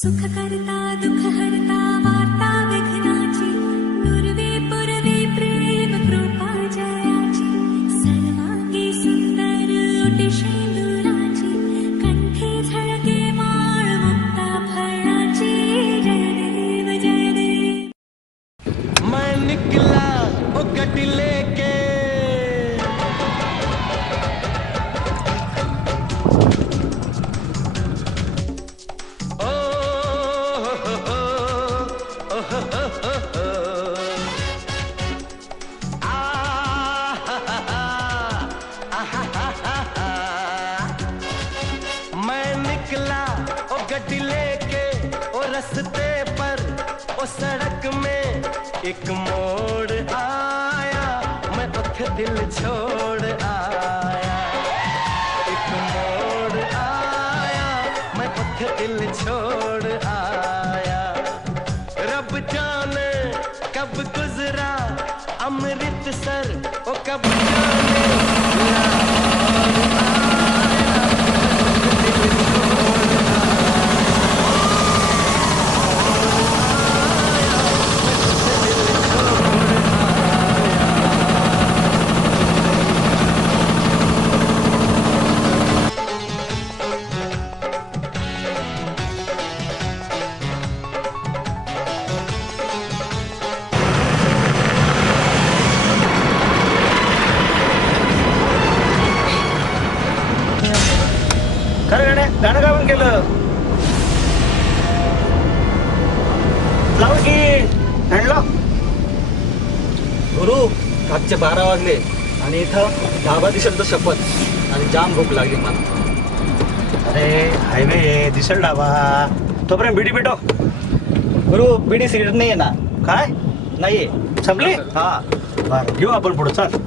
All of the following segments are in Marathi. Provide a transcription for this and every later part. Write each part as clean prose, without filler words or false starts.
सुख करता दुःख हरता वार्ता विघ्नाची पूर्वे पूर्वे प्रेम कृपा जयाची सर्वांगी सुंदर ओटी शेंदुराची कंठी झळके माळ मुक्ता फळाची जय देव जय देव। मैं निकला वो गड्डी लेके मैं निकला ओ गड्डी लेके ओ रस्ते पर ओ सड़क में एक मोड़ आया मैं उठ दिल छोड़ आया एक मोड़ आया मैं उठ दिल छोड़ आया रब जाने कब गुजरा अमृतसर ओ कब जाने खरं गाणं का पण केलं लाव की आणलं गुरु रातचे 12 वाजले आणि इथं ढाबा दिसेल तर शपथ आणि जाम भूक लागली मला। अरे हायवे दिसेल डाबा तोपर्यंत बिडी पेटो गुरु बिडी सिगरेट नाही आहे ना? काय नाहीये। संपली हा बरं घेऊ आपण पुढं चाल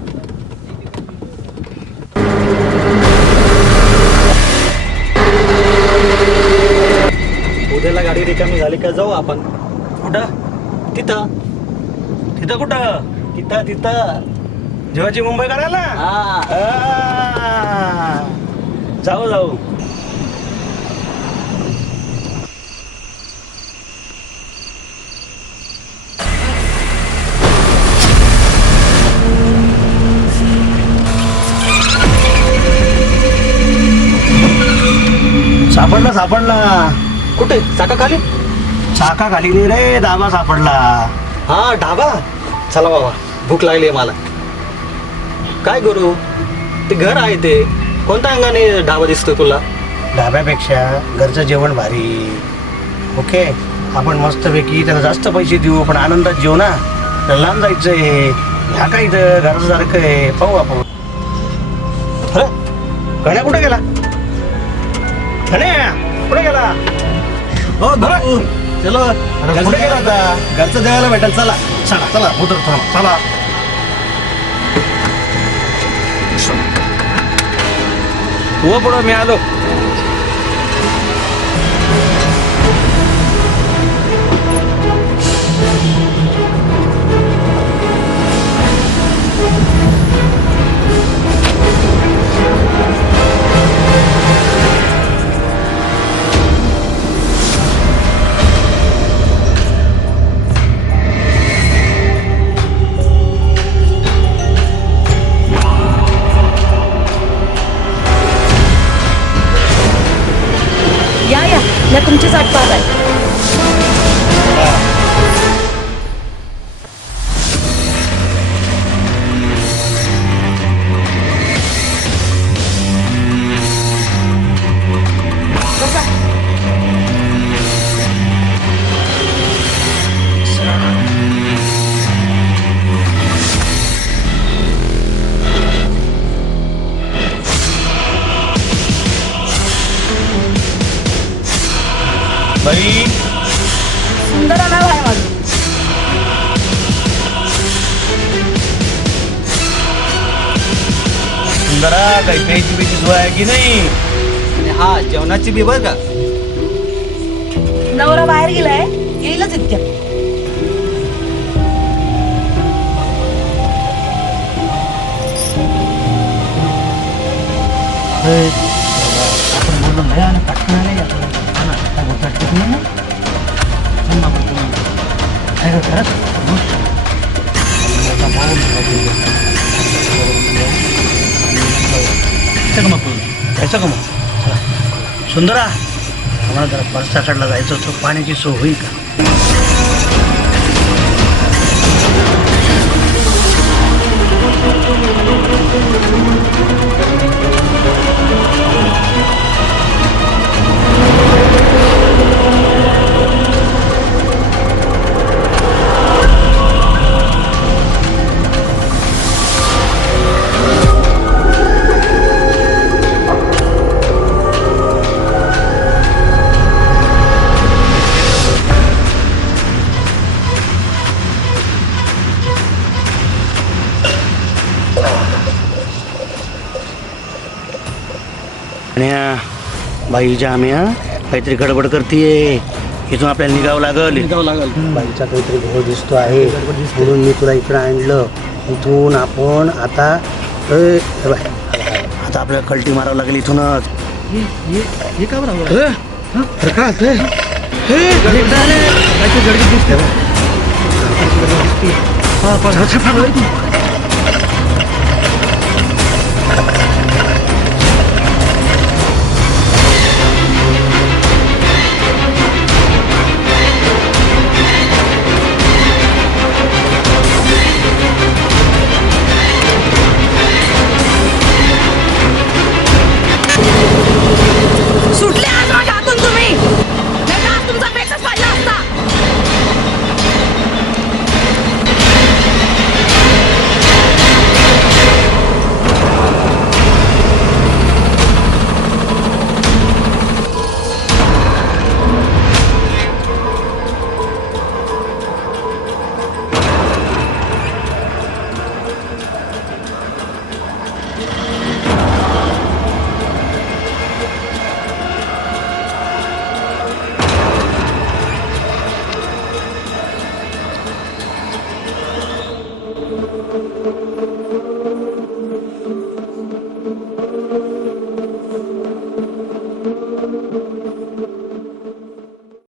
उद्याला गाडी रिकामी झाली का जाऊ आपण कुठं तिथं तिथं कुठं तिथं जेवाची मुंबई करायला हा जाऊ जाऊ सापडला कुठे चाका खाली? चाका खाली नाही रे दाबा सापडला हा ढाबा चला बाबा भूक लागली मला। काय गुरु ते घर आहे ते कोणत्या अंगाने ढाबा दिसतोय तुला? ढाब्यापेक्षा घरचं जेवण भारी ओके आपण मस्तपैकी त्याला जास्त पैसे देऊ पण आनंदात जेवू ना त्याला लांब जायचंय ह्या काय इथं घराचं सारखं आहे पाहू आपण अरे गण्या कुठे गेला गण्या कुठे गेला हो चलो अरे कुठे गेला आता घरचं जेवायला भेटेल चला चला चला उतर चला हो पुढं मी आलो। या तुमचीच वाट पाहत आहे। बाई सुंदर नाव आहे माझं। सुंदरा काही प्यायची प्यायची सोय आहे की नाही आणि हा जेवणाची बी बरं का? नवरा बाहेर गेलाय येईलच इतक्या। आपण बोललो नाही आणि पटकन आले काय करतो खरंच? यायचं का मग चला सुंदरा आम्हाला जरा परसाकडला जायचं होतं पाण्याची सोय होईल का? आणि बाई जाम्या काहीतरी गडबड करतीये इथून आपल्याला निघावं लागल बाईचा काहीतरी घोळ दिसतो आहे म्हणून मी तुला इकडं आणलं इथून आपण आता आता आपल्याला कल्टी मारावं लागेल इथूनच हे का बरं दिसते